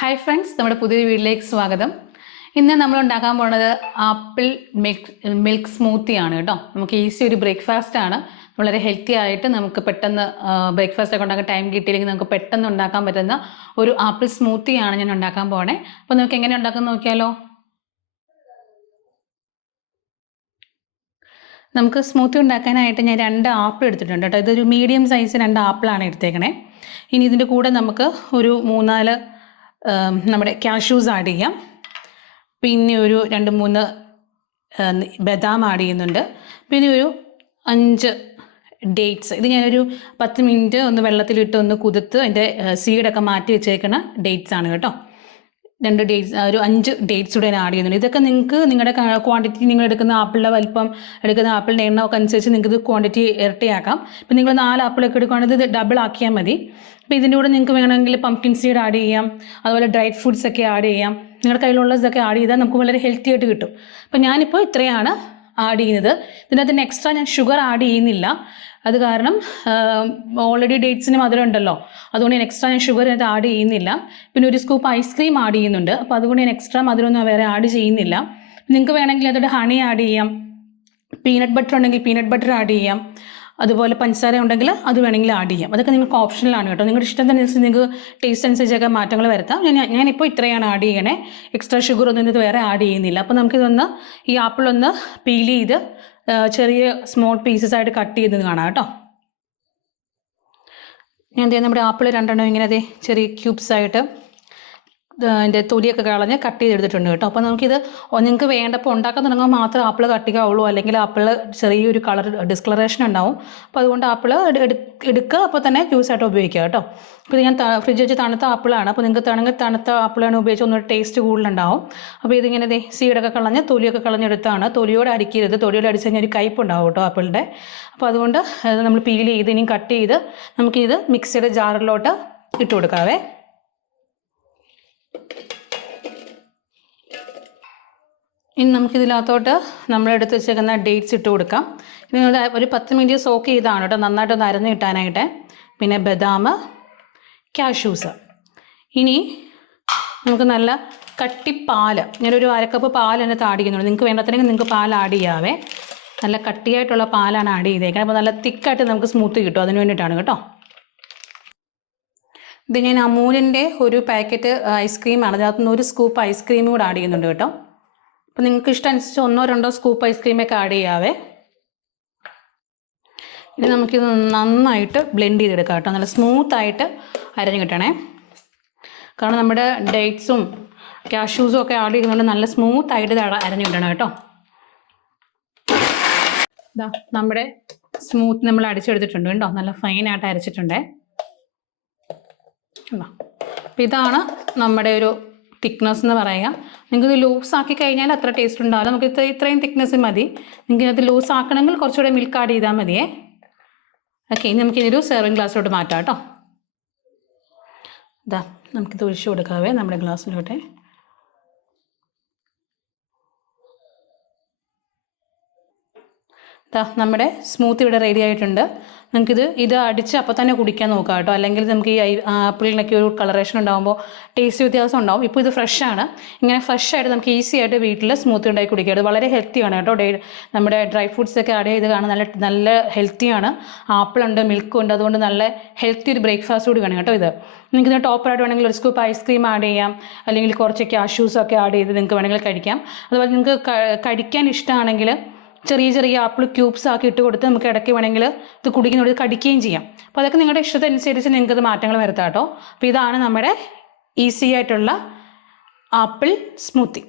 Hi friends, നമ്മുടെ പുതിയ വീഡിയോയിലേക്ക് സ്വാഗതം. ഇന്ന് നമ്മൾ ഉണ്ടാക്കാൻ പോകുന്നത് ആപ്പിൾ മിൽക്ക് സ്മൂത്തിയാണ് കേട്ടോ. നമുക്ക് ഈസി ഒരു ബ്രേക്ക്ഫാസ്റ്റ് ആണ്. വളരെ ഹെൽത്തി ആയിട്ട് നമുക്ക് പെട്ടെന്ന് ബ്രേക്ക്ഫാസ്റ്റ് ഒക്കെ ഉണ്ടാക്കാൻ ടൈം കിട്ടിയില്ലെങ്കിൽ നമുക്ക് പെട്ടെന്ന് ഉണ്ടാക്കാൻ പറ്റുന്ന ഒരു ആപ്പിൾ സ്മൂത്തിയാണ് ഞാൻ ഉണ്ടാക്കാൻ പോണേ. അപ്പോൾ നമുക്ക് എങ്ങനെ ഉണ്ടാക്കാൻ നോക്കിയാലോ. നമുക്ക് സ്മൂത്തി ഉണ്ടാക്കാനായിട്ട് ഞാൻ 2 ആപ്പിൾ എടുത്തിട്ടുണ്ട് കേട്ടോ. ഇതൊരു മീഡിയം സൈസ് 2 ആപ്പിളാണ് എടുത്തേക്കണേ. ഇനി ഇതിൻ്റെ കൂടെ നമുക്ക് ഒരു 3-4 നമ്മുടെ കാഷ്യൂസ് ആഡ് ചെയ്യാം. പിന്നെ ഒരു 2-3 ബദാം ആഡ് ചെയ്യുന്നുണ്ട്. പിന്നെ ഒരു 5 ഡേറ്റ്സ്. ഇത് ഞാനൊരു 10 മിനിറ്റ് ഒന്ന് വെള്ളത്തിലിട്ട് ഒന്ന് കുതിർത്ത് അതിൻ്റെ സീഡൊക്കെ മാറ്റി വെച്ചേക്കുന്ന ഡേറ്റ്സ് ആണ് കേട്ടോ. 2 ഡേറ്റ്സ്, ഒരു 5 ഡേറ്റ്സ് കൂടെ ആഡ് ചെയ്യുന്നുണ്ട്. ഇതൊക്കെ നിങ്ങൾക്ക് നിങ്ങളുടെ ക്വാണ്ടിറ്റി, നിങ്ങൾ എടുക്കുന്ന ആപ്പിളിൻ്റെ വലിപ്പം, എടുക്കുന്ന ആപ്പിളിൻ്റെ എണ്ണമൊക്കെ അനുസരിച്ച് നിങ്ങൾക്ക് ഇത് ക്വാണ്ടിറ്റി ഇരട്ടിയാക്കാം. ഇപ്പം നിങ്ങൾ 4 ആപ്പിളൊക്കെ എടുക്കുകയാണെങ്കിൽ ഇത് ഡബിൾ ആക്കിയാൽ മതി. അപ്പോൾ ഇതിൻ്റെ കൂടെ നിങ്ങൾക്ക് വേണമെങ്കിൽ പംകിൻ സീഡ് ആഡ് ചെയ്യാം, അതുപോലെ ഡ്രൈ ഫ്രൂട്ട്സ് ഒക്കെ ആഡ് ചെയ്യാം. നിങ്ങളുടെ കയ്യിലുള്ളതൊക്കെ ആഡ് ചെയ്താൽ നമുക്ക് വളരെ ഹെൽത്തി ആയിട്ട് കിട്ടും. അപ്പോൾ ഞാനിപ്പോൾ ഇത്രയാണ് ആഡ് ചെയ്യുന്നത്. ഇതിനകത്ത് എക്സ്ട്രാ ഞാൻ ഷുഗർ ആഡ് ചെയ്യുന്നില്ല. അത് കാരണം ഓൾറെഡി ഡേറ്റ്സിന് മധുരം ഉണ്ടല്ലോ, അതുകൊണ്ട് ഞാൻ എക്സ്ട്രാ ഷുഗർ ഇതിനകത്ത് ആഡ് ചെയ്യുന്നില്ല. പിന്നെ ഒരു സ്കൂപ്പ് ഐസ്ക്രീം ആഡ് ചെയ്യുന്നുണ്ട്. അപ്പോൾ അതുകൊണ്ട് ഞാൻ എക്സ്ട്രാ മധുരമൊന്നും വേറെ ആഡ് ചെയ്യുന്നില്ല. നിങ്ങൾക്ക് വേണമെങ്കിൽ അതോടെ ഹണി ആഡ് ചെയ്യാം, പീനട്ട് ബട്ടർ ഉണ്ടെങ്കിൽ പീനട്ട് ബട്ടർ ആഡ് ചെയ്യാം, അതുപോലെ പഞ്ചസാര ഉണ്ടെങ്കിൽ അത് വേണമെങ്കിൽ ആഡ് ചെയ്യാം. അതൊക്കെ നിങ്ങൾക്ക് ഓപ്ഷനിലാണ് കേട്ടോ. നിങ്ങളുടെ ഇഷ്ടത്തിനനുസരിച്ച് നിങ്ങൾക്ക് ടേസ്റ്റ് അനുസരിച്ചൊക്കെ മാറ്റങ്ങൾ വരുത്താം. ഞാനിപ്പോൾ ഇത്രയാണ് ആഡ് ചെയ്യണേ. എക്സ്ട്രാ ഷുഗർ ഒന്നും ഇത് വേറെ ആഡ് ചെയ്യുന്നില്ല. അപ്പോൾ നമുക്കിതൊന്ന് ഈ ആപ്പിളൊന്ന് പീൽ ചെയ്ത് ചെറിയ സ്മോൾ പീസസ് ആയിട്ട് കട്ട് ചെയ്ത് കാണാം കേട്ടോ. ഞാൻ നമ്മുടെ ആപ്പിൾ 2 ഇങ്ങനെ അതെ ചെറിയ ക്യൂബ്സ് ആയിട്ട് അതിൻ്റെ തൊലിയൊക്കെ കളഞ്ഞ് കട്ട് ചെയ്തെടുത്തിട്ടുണ്ട് കേട്ടോ. അപ്പോൾ നമുക്കിത് നിങ്ങൾക്ക് വേണ്ടപ്പോൾ ഉണ്ടാക്കാൻ തുടങ്ങുമ്പോൾ മാത്രം ആപ്പിൾ കട്ടിക്കാവുള്ളൂ, അല്ലെങ്കിൽ ആപ്പിൾ ചെറിയൊരു കളർ ഡിസ്കളറേഷൻ ഉണ്ടാവും. അപ്പോൾ അതുകൊണ്ട് ആപ്പിൾ എടുക്കുക, അപ്പോൾ തന്നെ ജ്യൂസായിട്ട് ഉപയോഗിക്കുക കേട്ടോ. അപ്പോൾ ഞാൻ ഫ്രിഡ്ജ് വെച്ച് തണുത്ത ആപ്പിളാണ്. അപ്പോൾ നിങ്ങൾക്ക് തണുത്ത ആപ്പിളാണ് ഉപയോഗിച്ച് ഒന്നുകൂടെ ടേസ്റ്റ് കൂടുതലുണ്ടാവും. അപ്പോൾ ഇതിങ്ങനെ സീഡൊക്കെ കളഞ്ഞ് തൊലിയൊക്കെ കളഞ്ഞെടുത്താണ്. തൊലിയോടെ അരിക്കരുത്, തൊലിയോടെ അടിച്ച് കഴിഞ്ഞാൽ ഒരു കയ്പുണ്ടാവും കേട്ടോ ആപ്പിളിൻ്റെ. അപ്പോൾ അതുകൊണ്ട് നമ്മൾ പീൽ ചെയ്ത് ഇനിയും കട്ട് ചെയ്ത് നമുക്കിത് മിക്സിയുടെ ജാറിലോട്ട് ഇട്ട് കൊടുക്കാവേ. ഇനി നമുക്കിതിനകത്തോട്ട് നമ്മളെടുത്ത് വെച്ചേക്കുന്ന ഡേറ്റ്സ് ഇട്ട് കൊടുക്കാം. ഇനി ഒരു 10 മിനിറ്റ് സോക്ക് ചെയ്താണ് കേട്ടോ, നന്നായിട്ടൊന്ന് അരഞ്ഞ് കിട്ടാനായിട്ട്. പിന്നെ ബദാം, കാഷ്യൂസ്. ഇനി നമുക്ക് നല്ല കട്ടിപ്പാൽ, ഞാനൊരു 1/2 കപ്പ് പാൽ അതിനകത്ത് ആഡ് ചെയ്യുന്നുണ്ട്. നിങ്ങൾക്ക് വേണ്ടത്തിനെങ്കിൽ നിങ്ങൾക്ക് പാൽ ആഡ് ചെയ്യാവേ. നല്ല കട്ടിയായിട്ടുള്ള പാലാണ് ആഡ് ചെയ്തേക്കുന്നത്. അപ്പോൾ നല്ല തിക്കായിട്ട് നമുക്ക് സ്മൂത്ത് കിട്ടും, അതിന് വേണ്ടിയിട്ടാണ് കേട്ടോ. ഇത് ഞാൻ അമൂലിൻ്റെ ഒരു പാക്കറ്റ് ഐസ്ക്രീമാണ്, അതിനകത്തുനിന്ന് ഒരു സ്കൂപ്പ് ഐസ്ക്രീമും കൂടെ ആഡ് ചെയ്യുന്നുണ്ട് കേട്ടോ. അപ്പോൾ നിങ്ങൾക്ക് ഇഷ്ടമനുസരിച്ച് 1-2 സ്കൂപ്പ് ഐസ്ക്രീമൊക്കെ ആഡ് ചെയ്യാവേ. ഇനി നമുക്കിത് നന്നായിട്ട് ബ്ലെൻഡ് ചെയ്തെടുക്കാം കേട്ടോ. നല്ല സ്മൂത്തായിട്ട് അരഞ്ഞ് കിട്ടണേ. കാരണം നമ്മുടെ ഡേറ്റ്സും കാഷ്യൂസും ഒക്കെ ആഡ് ചെയ്യുന്നതുകൊണ്ട് നല്ല സ്മൂത്തായിട്ട് ഇത് അരഞ്ഞ് കിട്ടണം കേട്ടോ. ഇതാ നമ്മുടെ സ്മൂത്ത് നമ്മൾ അടിച്ചെടുത്തിട്ടുണ്ട് കേട്ടോ. നല്ല ഫൈനായിട്ട് അരച്ചിട്ടുണ്ടേ. അപ്പോൾ ഇതാണ് നമ്മുടെ ഒരു തിക്നെസ് എന്ന് പറയുക. നിങ്ങൾക്ക് ഇത് ലൂസ് ആക്കി കഴിഞ്ഞാൽ അത്ര ടേസ്റ്റ് ഉണ്ടാവില്ല. നമുക്ക് ഇത്രയും തിക്നെസ് മതി. നിങ്ങൾക്ക് ഇത് ലൂസ് ആക്കണമെങ്കിൽ കുറച്ചുകൂടെ മിൽക്ക് ആഡ് ചെയ്താൽ മതിയേ. ഓക്കെ, ഇനി നമുക്കിതൊരു സെർവിങ് ഗ്ലാസ്സിലോട്ട് മാറ്റാം കേട്ടോ. ഇതാ നമുക്കിത് ഒഴിച്ചു കൊടുക്കാവേ നമ്മുടെ ഗ്ലാസ്സിലോട്ടെ. നമ്മുടെ സ്മൂത്തി ഇവിടെ റെഡി ആയിട്ടുണ്ട്. ഇത് അടിച്ച് അപ്പോൾ തന്നെ കുടിക്കാൻ നോക്കാം കേട്ടോ. അല്ലെങ്കിൽ നമുക്ക് ഈ ആപ്പിളിനൊക്കെ ഒരു കളറേഷൻ ഉണ്ടാകുമ്പോൾ ടേസ്റ്റ് വ്യത്യാസം ഉണ്ടാവും. ഇപ്പോൾ ഇത് ഫ്രഷാണ്. ഇങ്ങനെ ഫ്രഷായിട്ട് നമുക്ക് ഈസി ആയിട്ട് വീട്ടിൽ സ്മൂത്തി ഉണ്ടാക്കി കുടിക്കുക. അത് വളരെ ഹെൽത്തിയാണ് കേട്ടോ. നമ്മുടെ ഡ്രൈ ഫ്രൂട്ട്സൊക്കെ ആഡ് ചെയ്ത് കാണാൻ നല്ല ഹെൽത്തിയാണ്. ആപ്പിളുണ്ട്, മിൽക്കുണ്ട്, അതുകൊണ്ട് നല്ല ഹെൽത്തി ഒരു ബ്രേക്ക്ഫാസ്റ്റ് കൂടി വേണം കേട്ടോ ഇത്. നിങ്ങൾക്ക് ഇത് ടോപ്പറായിട്ട് വേണമെങ്കിൽ ഒരു സ്കൂപ്പ് ഐസ്ക്രീം ആഡ് ചെയ്യാം, അല്ലെങ്കിൽ കുറച്ച് കാഷ്യൂസൊക്കെ ആഡ് ചെയ്ത് നിങ്ങൾക്ക് വേണമെങ്കിൽ കഴിക്കാം. അതുപോലെ നിങ്ങൾക്ക് കഴിക്കാൻ ഇഷ്ടമാണെങ്കിൽ ചെറിയ ആപ്പിൾ ക്യൂബ്സ് ആക്കി ഇട്ട് കൊടുത്ത് നമുക്ക് ഇടയ്ക്ക് വേണമെങ്കിൽ ഇത് കുടിക്കുന്നതോട് കടിക്കുകയും ചെയ്യാം. അപ്പോൾ അതൊക്കെ നിങ്ങളുടെ ഇഷ്ടത്തനുസരിച്ച് നിങ്ങൾക്കത് മാറ്റങ്ങൾ വരുത്താം കേട്ടോ. അപ്പോൾ ഇതാണ് നമ്മുടെ ഈസി ആയിട്ടുള്ള ആപ്പിൾ സ്മൂത്തി.